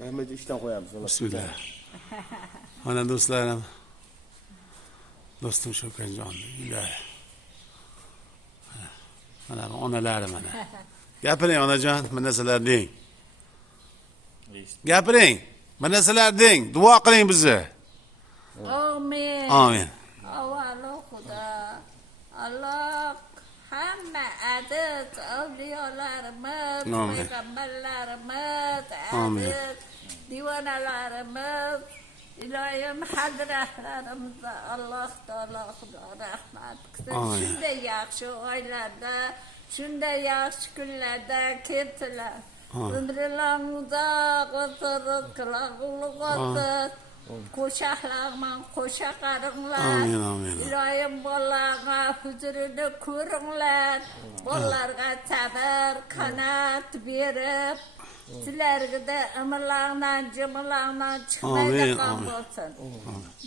Rahmet işten koyarız. Bismillah. Mana do'stlarim. Do'stim Sho'kanjon. Ilohi. Mana onalarim mana. Gapiring onajon, nima narsalar deng. Gapiring. Nima narsalar deng. Duo qiling bizni. Amin. Amin. Avvalo Xudo. Alloh hamma aziz avliyolarimiz, Amin. payg'ambarlarimiz, Amin. aziz divonalarimiz, ilohim hazratlarimizga Alloh taolo Xudo rahmat qilsin. Amin. Shunday yaxshi oylarda, shunday yaxshi kunlarda keldilar. Umrlaring uzoq bo'lsin, rizqlaring ulug' bo'lsin. Qo'shaqlarman, qo'shaqaringlar. Amin, amin. Ilohim bolalarga huzurini ko'ringlar. Bolalarga sabr, qanot berib, sizlarga da umrlardan, jumlardan chiqmaydigan bo'lsin.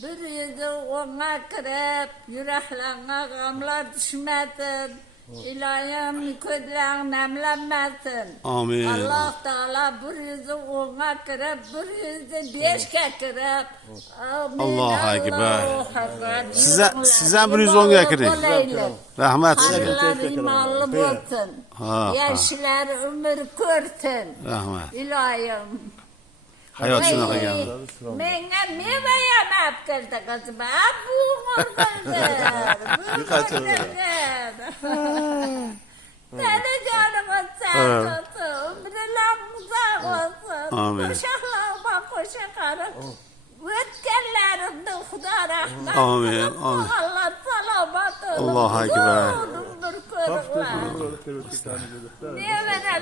Bir yuzi o'ng'a kirib, yuraklarga g'amlar tushmasin. İlohim ko'zlaring namlanmasin. Amin. Alloh taolo bir yuzi o'ng'a kirib, bir yuzi beshga kirib. Amin. Allohu akbar. Siz Siz ham bir yuz o'ngga kiring. Rahmat sizga. Qadrlar imonli bo'lsin. Yoshlar umr ko'rsin. Rahmat. Ilohim. Hayot shunaqa ekan. Menga meva ham olib keldi qizim. Bu Seni canımı sağ olsun. Umrlar uzak olsun. Amin. Koşaklarıma koşakarım. Ötkenlerimde Xudo rahmet. Amin. Amin. Allah selamet olsun. Allahu akbar. Uzun ömür ko'ringlar. Ne